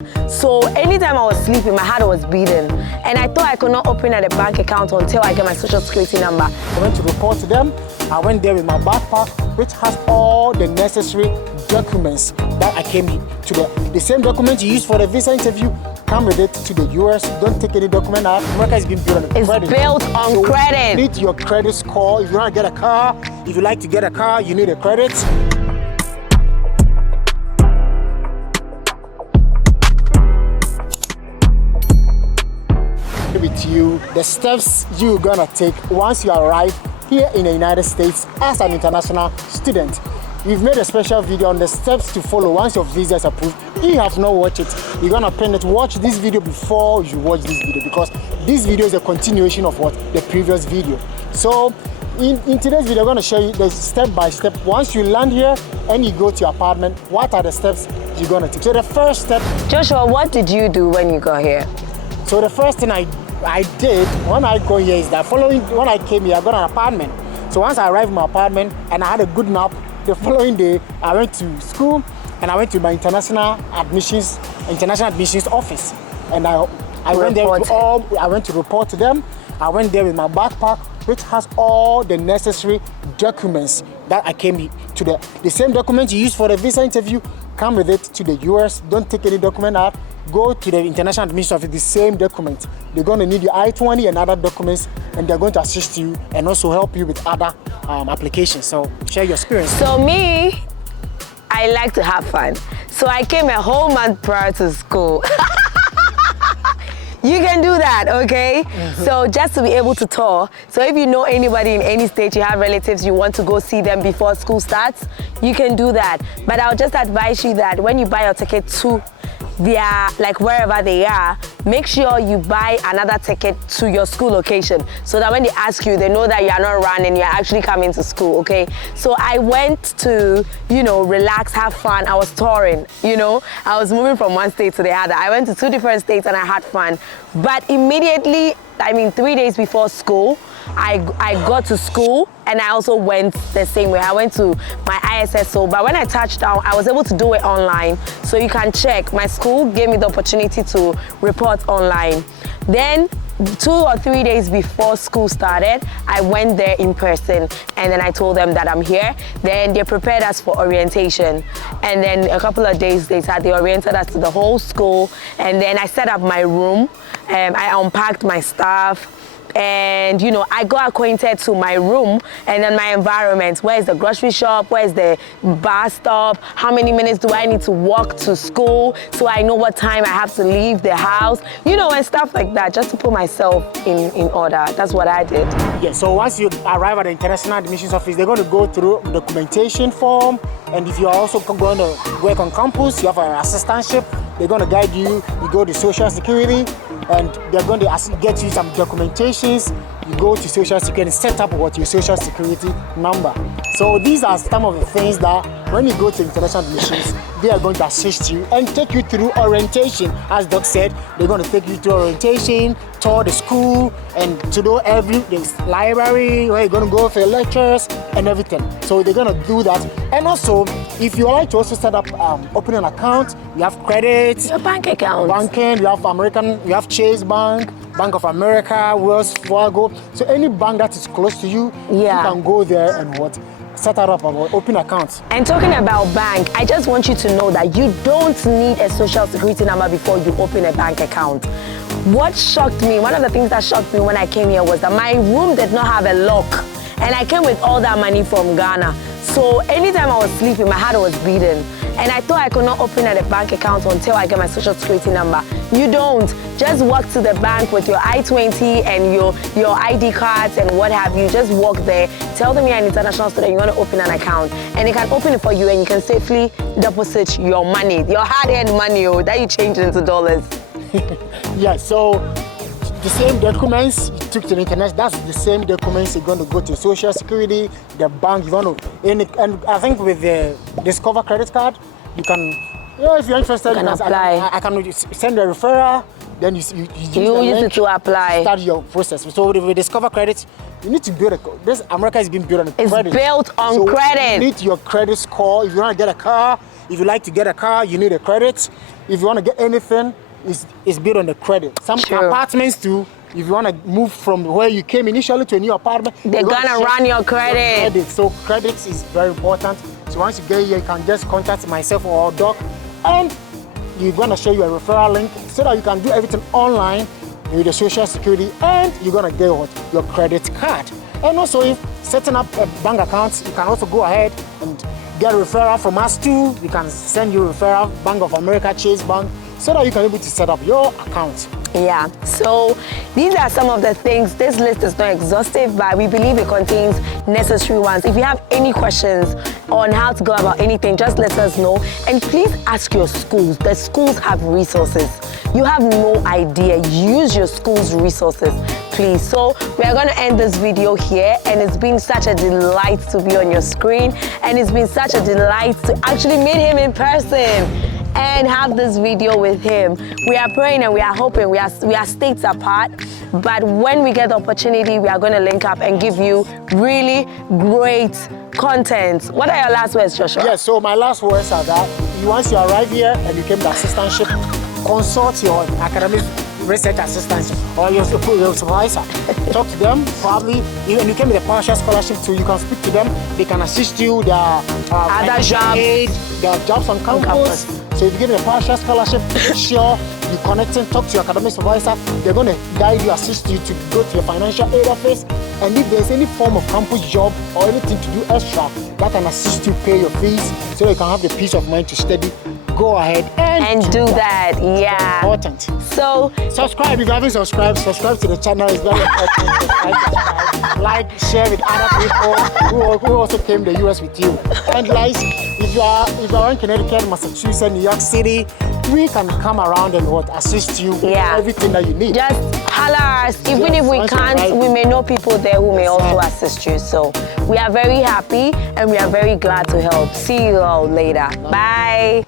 So anytime I was sleeping, my heart was beating. And I thought I could not open a bank account until I get my social security number. I went to report to them. I went there with my backpack, which has all the necessary documents that I came to the same document you use for the visa interview. Come with it to the US. Don't take any document out. America has been built on credit. It's built on so credit. You need your credit score. If you want to get a car, if you like to get a car, you need a credit. With you, the steps you're gonna take once you arrive here in the United States as an international student. We've made a special video on the steps to follow once your visa is approved. If you have not watched it, you're gonna pin it. Watch this video before you watch this video, because this video is a continuation of the previous video. So in today's video, I'm gonna show you the step by step. Once you land here and you go to your apartment, what are the steps you're gonna take? So the first step. Joshua, what did you do when you got here? So the first thing I did when I got here is that when I came here, I got an apartment. So once I arrived in my apartment and I had a good nap, the following day I went to school and I went to my international admissions office. And I went there I went to report to them. I went there with my backpack, which has all the necessary documents that I came to the same document you use for the visa interview. Come with it to the US. Don't take any document out. Go to the international admission office, the same document. They're going to need your I-20 and other documents, and they're going to assist you and also help you with other applications. So share your experience. So me, I like to have fun. So I came a whole month prior to school. You can do that, okay? So just to be able to tour. So if you know anybody in any state, you have relatives, you want to go see them before school starts, you can do that. But I'll just advise you that when you buy your ticket to wherever they are, make sure you buy another ticket to your school location, so that when they ask you, they know that you are not running, you're actually coming to school, okay? So I went to, relax, have fun. I was touring, I was moving from one state to the other. I went to 2 different states and I had fun. But immediately, 3 days before school, I got to school and I also went the same way. I went to my ISSO, but when I touched down, I was able to do it online. So you can check. My school gave me the opportunity to report online. Then 2 or 3 days before school started, I went there in person and then I told them that I'm here. Then they prepared us for orientation. And then a couple of days later, they oriented us to the whole school. And then I set up my room, I unpacked my stuff. And I got acquainted to my room and then my environment. Where is the grocery shop? Where is the bus stop? How many minutes do I need to walk to school so I know what time I have to leave the house? And stuff like that, just to put myself in order. That's what I did. Yeah, so once you arrive at the international admissions office, they're going to go through documentation form. And if you're also going to work on campus, you have an assistantship, they're going to guide you. You go to Social Security, and they're going to get you some documentations. You go to Social Security and set up your Social Security number. So these are some of the things that when you go to international admissions, they are going to assist you and take you through orientation. As Doc said, they're going to take you through orientation, tour the school, and to do this library where you're going to go for your lectures and everything. So they're going to do that. And also, if you like to also set up, open an account, you have credit, Your bank account. banking, you have Chase Bank, Bank of America, Wells Fargo. So any bank that is close to you, you can go there and set that up or open accounts. And talking about bank, I just want you to know that you don't need a social security number before you open a bank account. What shocked me, one of the things that shocked me when I came here was that my room did not have a lock. And I came with all that money from Ghana. So anytime I was sleeping, my heart was beating. And I thought I could not open a bank account until I get my social security number. You don't. Just walk to the bank with your I-20 and your ID cards and what have you. Just walk there. Tell them you're an international student, you want to open an account. And they can open it for you and you can safely deposit your money, your hard-earned money that you change into dollars. Yeah, so the same documents you took to the internet, that's the same documents you're going to go to Social Security, the bank, you want to, and I think with the Discover credit card, you can, if you're interested, you can apply. I can send a referral, then you use it to apply. Start your process. So with Discover credit, you need to build this America is being built on credit. It's built on credit. You need your credit score. If you want to get a car, If you like to get a car, you need a credit. If you want to get anything, it's built on the credit. Some apartments too. If you want to move from where you came initially to a new apartment, they're gonna run your credit. So credits is very important. So once you get here, you can just contact myself or Doc, and you're gonna show you a referral link so that you can do everything online with the Social Security, and you're gonna get your credit card. And also, if setting up a bank account, you can also go ahead and get a referral from us too. We can send you a referral, Bank of America, Chase Bank, so that you can be able to set up your account. Yeah, so these are some of the things. This list is not exhaustive, but we believe it contains necessary ones. If you have any questions on how to go about anything, just let us know. And please ask your schools. The schools have resources. You have no idea. Use your school's resources, please. So we are going to end this video here, and it's been such a delight to be on your screen, and it's been such a delight to actually meet him in person and have this video with him. We are praying and we are hoping. We are states apart, but when we get the opportunity, we are going to link up and give you really great content. What are your last words, Joshua? Yeah, so my last words are that once you arrive here and you came to assistantship, consult your academic research assistant or your supervisor. Talk to them, probably. Even you came with a partial scholarship too, you can speak to them. They can assist you. Their other jobs. Their jobs on campus. So if you give them a partial scholarship, make sure you connect and talk to your academic supervisor. They're going to guide you, assist you to go to your financial aid office. And if there's any form of campus job or anything to do extra that can assist you pay your fees so you can have the peace of mind to study, go ahead and do that. Yeah. Important. So subscribe if you haven't subscribed. Subscribe to the channel. It's very important. Like, share with other people who also came to the US with you. And guys, if you are in Connecticut, Massachusetts, New York City, we can come around and assist you with everything that you need. Just holler us. Even if we can't, we may know people there who may also assist you. So we are very happy and we are very glad to help. See you all later. Bye.